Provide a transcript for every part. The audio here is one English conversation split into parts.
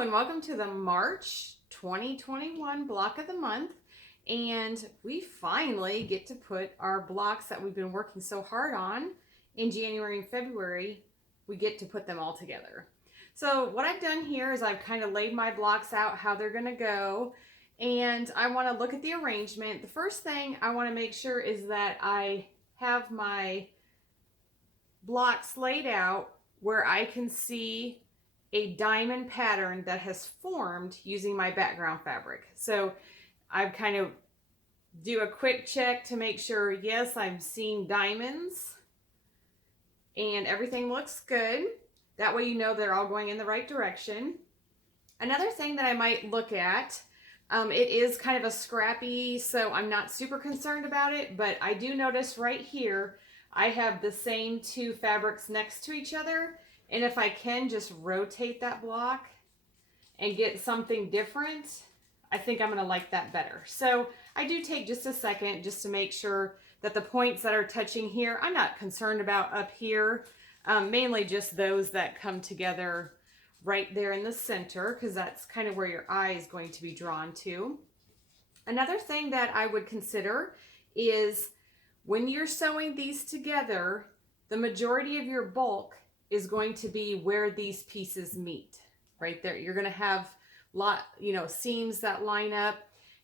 and welcome to the March 2021 block of the month. And we finally get to put our blocks that we've been working so hard on in January and February, we get to put them all together. So what I've done here is I've kind of laid my blocks out how they're going to go, and I want to look at the arrangement. The first thing I want to make sure is that I have my blocks laid out where I can see a diamond pattern that has formed using my background fabric. So I kind of do a quick check to make sure, yes, I'm seeing diamonds and everything looks good. That way you know they're all going in the right direction. Another thing that I might look at, it is kind of a scrappy, so I'm not super concerned about it, but I do notice right here, I have the same two fabrics next to each other. And if I can just rotate that block and get something different, I think I'm going to like that better. So I do take just a second just to make sure that the points that are touching here, I'm not concerned about up here, mainly just those that come together right there in the center, because that's kind of where your eye is going to be drawn to. Another thing that I would consider is when you're sewing these together, the majority of your bulk is going to be where these pieces meet, right there. You're going to have seams that line up.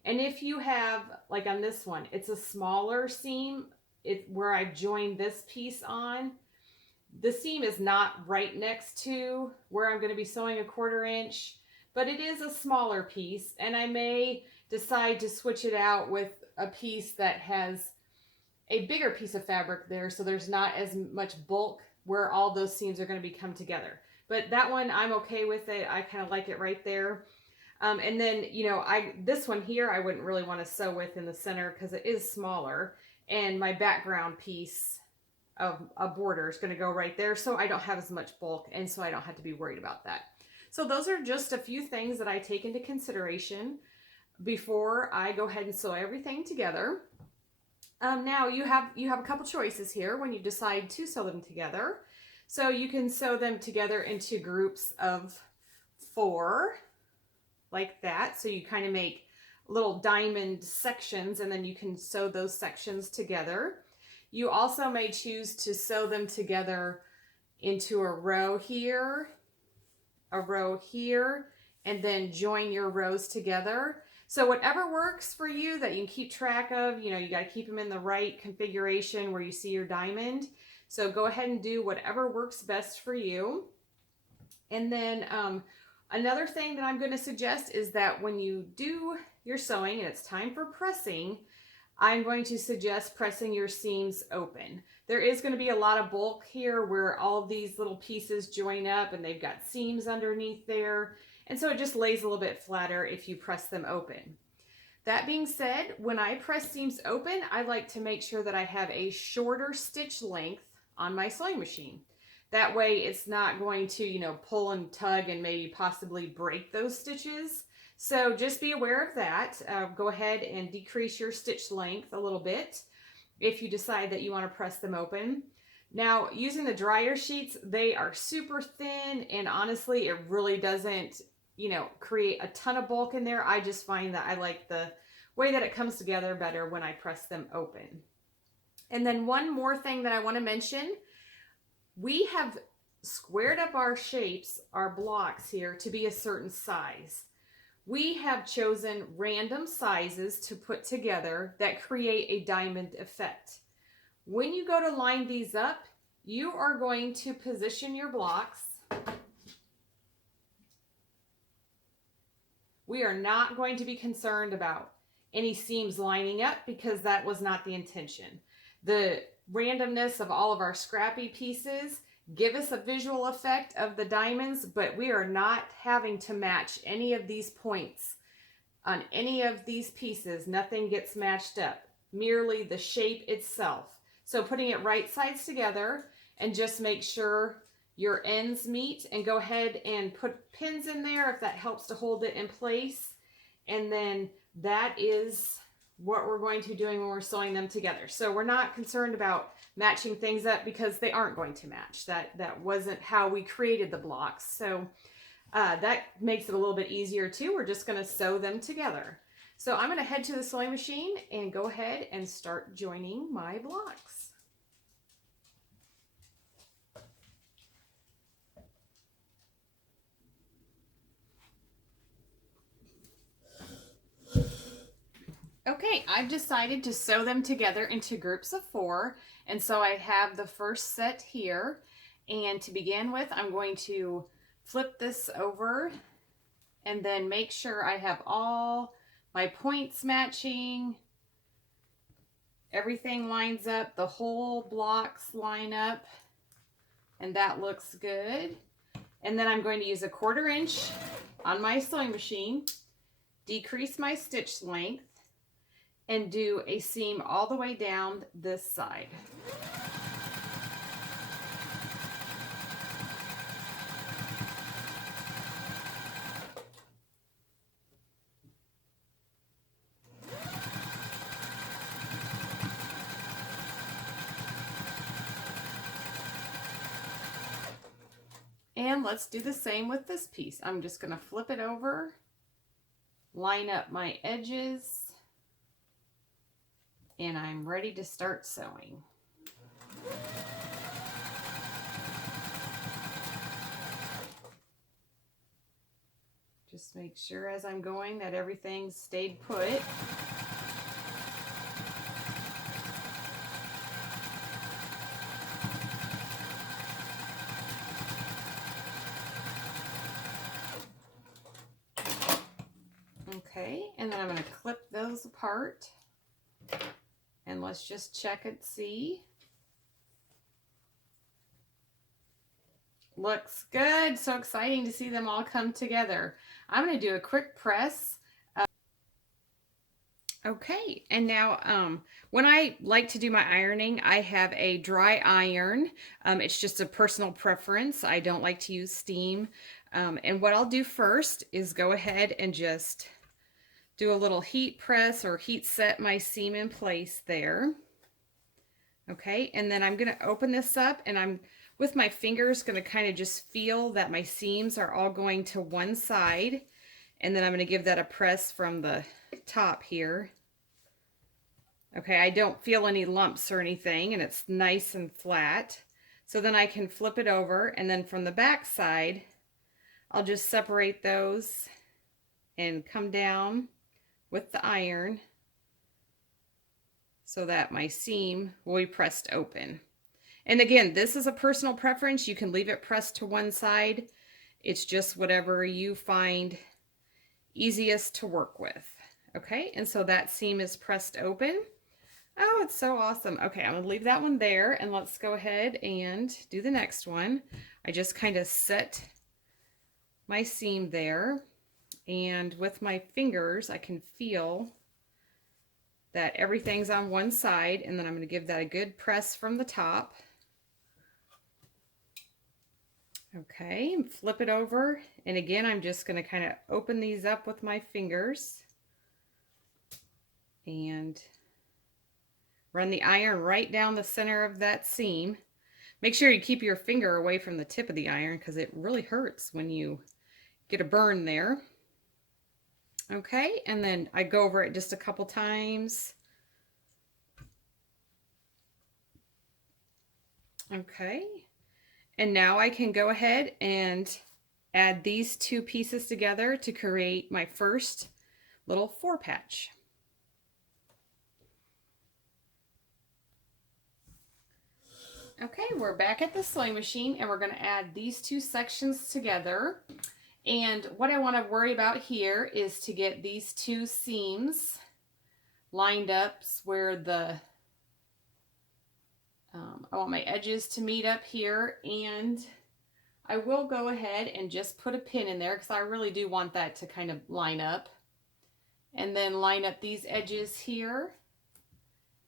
And if you have, like on this one, it's a smaller seam, where I joined this piece on, the seam is not right next to where I'm going to be sewing a 1/4 inch, but it is a smaller piece, and I may decide to switch it out with a piece that has a bigger piece of fabric there, so there's not as much bulk where all those seams are going to be come together. But that one, I'm okay with it. I kind of like it right there. And then, this one here, I wouldn't really want to sew with in the center because it is smaller. And my background piece of a border is going to go right there. So I don't have as much bulk, and so I don't have to be worried about that. So those are just a few things that I take into consideration before I go ahead and sew everything together. Now you have a couple choices here when you decide to sew them together. So you can sew them together into groups of 4, like that. So you kind of make little diamond sections, and then you can sew those sections together. You also may choose to sew them together into a row here, and then join your rows together. So whatever works for you that you can keep track of, you got to keep them in the right configuration where you see your diamond. So go ahead and do whatever works best for you. And then another thing that I'm going to suggest is that when you do your sewing and it's time for pressing, I'm going to suggest pressing your seams open. There is going to be a lot of bulk here where all of these little pieces join up and they've got seams underneath there. And so it just lays a little bit flatter if you press them open. That being said, when I press seams open, I like to make sure that I have a shorter stitch length on my sewing machine. That way it's not going to, pull and tug and maybe possibly break those stitches. So just be aware of that. Go ahead and decrease your stitch length a little bit if you decide that you want to press them open. Now, using the dryer sheets, they are super thin, and honestly, it really doesn't, create a ton of bulk in there. I just find that I like the way that it comes together better when I press them open. And then one more thing that I want to mention, we have squared up our shapes, our blocks here, to be a certain size. We have chosen random sizes to put together that create a diamond effect. When you go to line these up, you are going to position your blocks. We are not going to be concerned about any seams lining up because that was not the intention. The randomness of all of our scrappy pieces give us a visual effect of the diamonds, but we are not having to match any of these points on any of these pieces. Nothing gets matched up, merely the shape itself. So putting it right sides together, and just make sure your ends meet, and go ahead and put pins in there if that helps to hold it in place. And then that is what we're going to be doing when we're sewing them together. So we're not concerned about matching things up because they aren't going to match. That wasn't how we created the blocks. So that makes it a little bit easier too. We're just going to sew them together. So I'm going to head to the sewing machine and go ahead and start joining my blocks. Okay, I've decided to sew them together into groups of 4. And so I have the first set here. And to begin with, I'm going to flip this over and then make sure I have all my points matching. Everything lines up, the whole blocks line up, and that looks good. And then I'm going to use a 1/4 inch on my sewing machine, decrease my stitch length, and do a seam all the way down this side. And let's do the same with this piece. I'm just going to flip it over, line up my edges, and I'm ready to start sewing. Just make sure as I'm going that everything stayed put. Okay, and then I'm going to clip those apart. And let's just check and see. Looks good. So exciting to see them all come together. I'm going to do a quick press. Okay, and now when I like to do my ironing, I have a dry iron. It's just a personal preference. I don't like to use steam. And what I'll do first is go ahead and just do a little heat press or heat set my seam in place there. Okay, and then I'm going to open this up, and I'm with my fingers going to kind of just feel that my seams are all going to one side, and then I'm going to give that a press from the top here. Okay, I don't feel any lumps or anything, and it's nice and flat. So then I can flip it over, and then from the back side, I'll just separate those and come down with the iron so that my seam will be pressed open. And again, this is a personal preference. You can leave it pressed to one side. It's just whatever you find easiest to work with. Okay, and so that seam is pressed open. Oh, it's so awesome. Okay, I'm gonna leave that one there, and let's go ahead and do the next one. I just kind of set my seam there, and with my fingers, I can feel that everything's on one side, and then I'm going to give that a good press from the top. Okay, and flip it over, and again I'm just going to kind of open these up with my fingers and run the iron right down the center of that seam. Make sure you keep your finger away from the tip of the iron because it really hurts when you get a burn there. Okay, and then I go over it just a couple times. Okay, and now I can go ahead and add these 2 pieces together to create my first little 4 patch. Okay, we're back at the sewing machine, and we're going to add these 2 sections together. And what I want to worry about here is to get these 2 seams lined up where the I want my edges to meet up here, and I will go ahead and just put a pin in there because I really do want that to kind of line up. And then line up these edges here.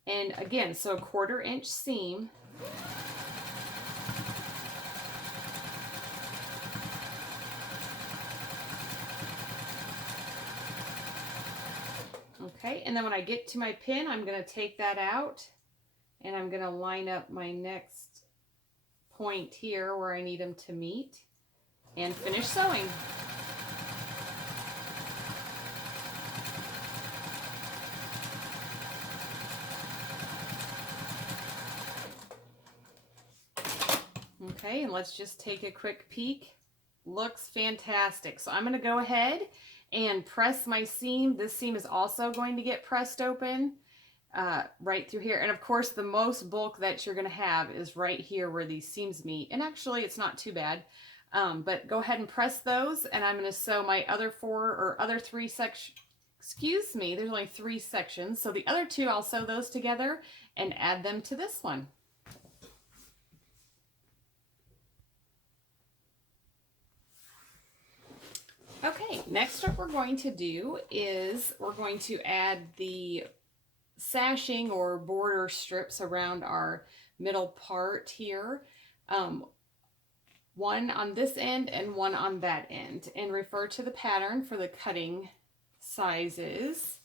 And again, so a 1/4 inch seam. Okay, and then when I get to my pin, I'm going to take that out, and I'm going to line up my next point here where I need them to meet and finish sewing. Okay, and let's just take a quick peek. Looks fantastic. So I'm going to go ahead and press my seam. This seam is also going to get pressed open right through here. And of course, the most bulk that you're going to have is right here where these seams meet. And actually, it's not too bad. But go ahead and press those, and I'm going to sew my other other three sections. Excuse me, there's only 3 sections. So the other 2, I'll sew those together and add them to this one. Okay, next what we're going to do is we're going to add the sashing or border strips around our middle part here. One on this end and one on that end, and refer to the pattern for the cutting sizes.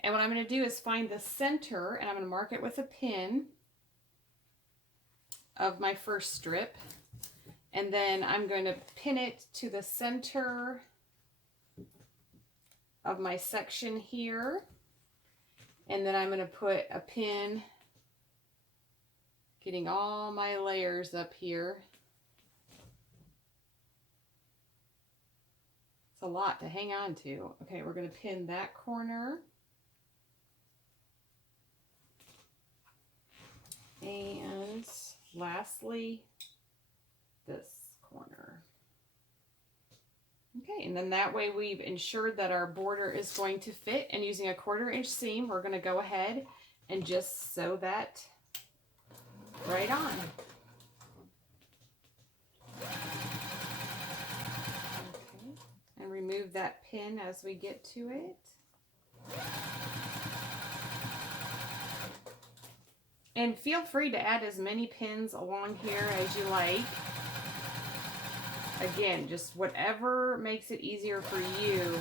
And what I'm going to do is find the center, and I'm going to mark it with a pin of my first strip, and then I'm going to pin it to the center of my section here, and then I'm going to put a pin getting all my layers up here. It's a lot to hang on to. Okay, we're going to pin that corner. And lastly, this corner. Okay, and then that way we've ensured that our border is going to fit, and using a 1/4 inch seam, we're going to go ahead and just sew that right on. And remove that pin as we get to it. And feel free to add as many pins along here as you like. Again, just whatever makes it easier for you.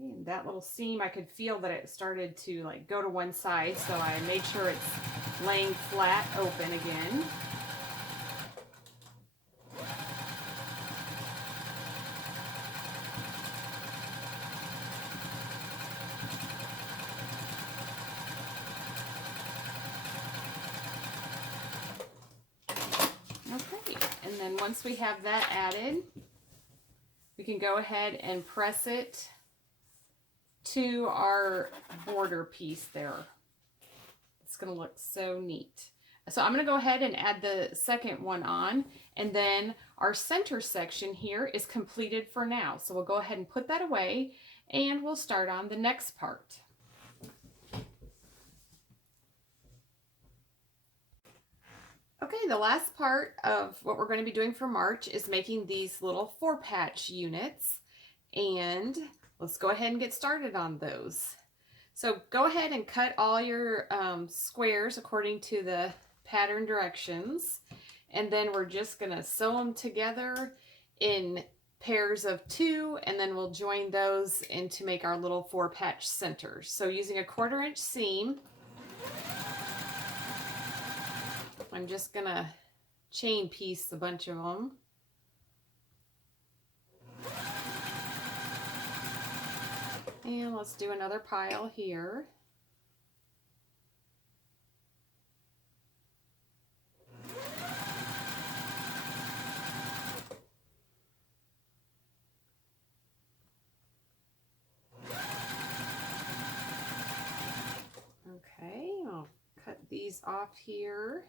And that little seam, I could feel that it started to like go to one side, so I made sure it's laying flat open again. Okay, and then once we have that added, we can go ahead and press it to our border piece there. It's going to look so neat. So I'm going to go ahead and add the second one on, and then our center section here is completed for now. So we'll go ahead and put that away, and we'll start on the next part. Okay, the last part of what we're going to be doing for March is making these little 4-patch units, and let's go ahead and get started on those. So go ahead and cut all your squares according to the pattern directions, and then we're just going to sew them together in pairs of 2, and then we'll join those in to make our little 4-patch centers. So using a 1/4 inch seam, I'm just going to chain piece a bunch of them. And let's do another pile here. Okay, I'll cut these off here.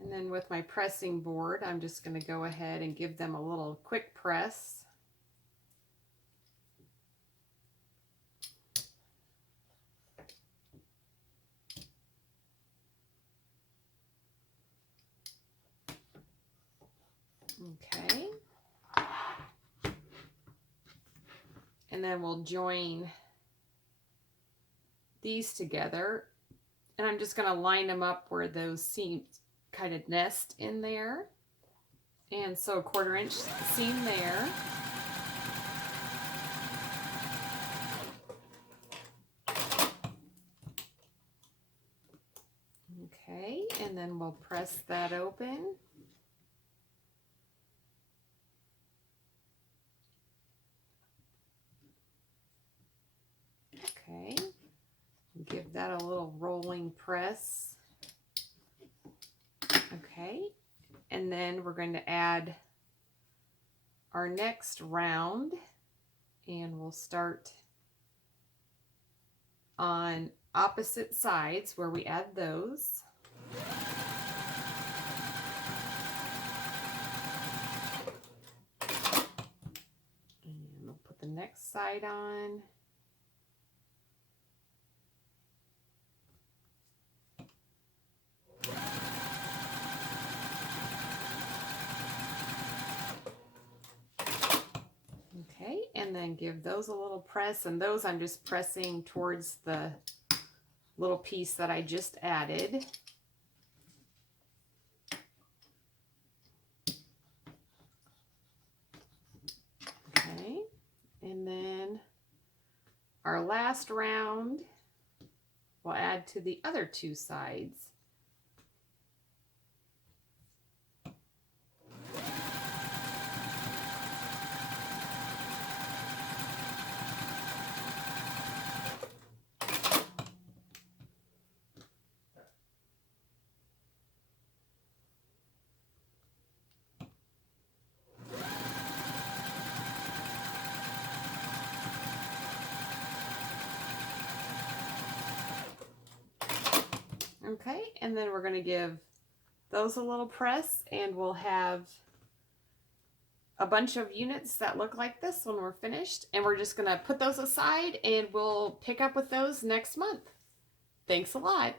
And then with my pressing board, I'm just going to go ahead and give them a little quick press. Okay. And then we'll join these together. And I'm just going to line them up where those seams kind of nest in there. And so a 1/4 inch seam there. Okay, and then we'll press that open. Okay, give that a little rolling press. Okay, and then we're going to add our next round, and we'll start on opposite sides where we add those. And we'll put the next side on. Okay, and then give those a little press, and those I'm just pressing towards the little piece that I just added. Okay, and then our last round we'll add to the other two sides. Okay, and then we're going to give those a little press, and we'll have a bunch of units that look like this when we're finished, and we're just going to put those aside, and we'll pick up with those next month. Thanks a lot.